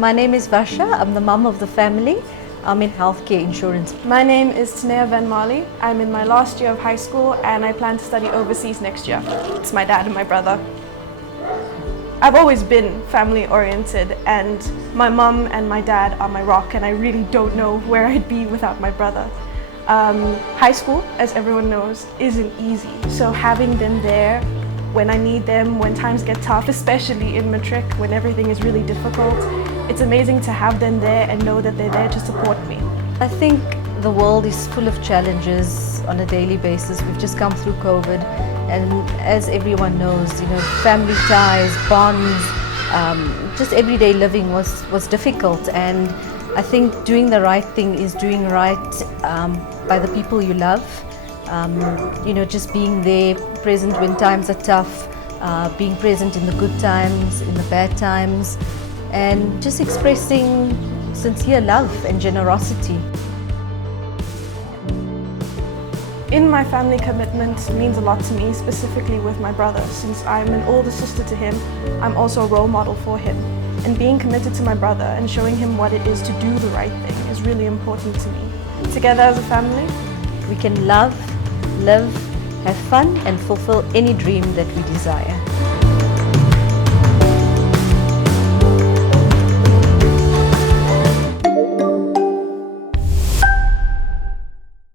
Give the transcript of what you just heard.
My name is Vasha. I'm the mum of the family. I'm in healthcare insurance. My name is Tanea Van Marley. I'm in my last year of high school and I plan to study overseas next year. It's my dad and my brother. I've always been family oriented and my mum and my dad are my rock, and I really don't know where I'd be without my brother. High school, as everyone knows, isn't easy. So having them there when I need them, when times get tough, especially in Matric, when everything is really difficult, it's amazing to have them there and know that they're there to support me. I think the world is full of challenges on a daily basis. We've just come through COVID, and as everyone knows, family ties, bonds, just everyday living was difficult. And I think doing the right thing is doing right by the people you love. Just being there, present when times are tough, being present in the good times, in the bad times, and just expressing sincere love and generosity. In my family, commitment means a lot to me, specifically with my brother. Since I'm an older sister to him, I'm also a role model for him. And being committed to my brother and showing him what it is to do the right thing is really important to me. Together as a family, we can love, live, have fun, and fulfill any dream that we desire.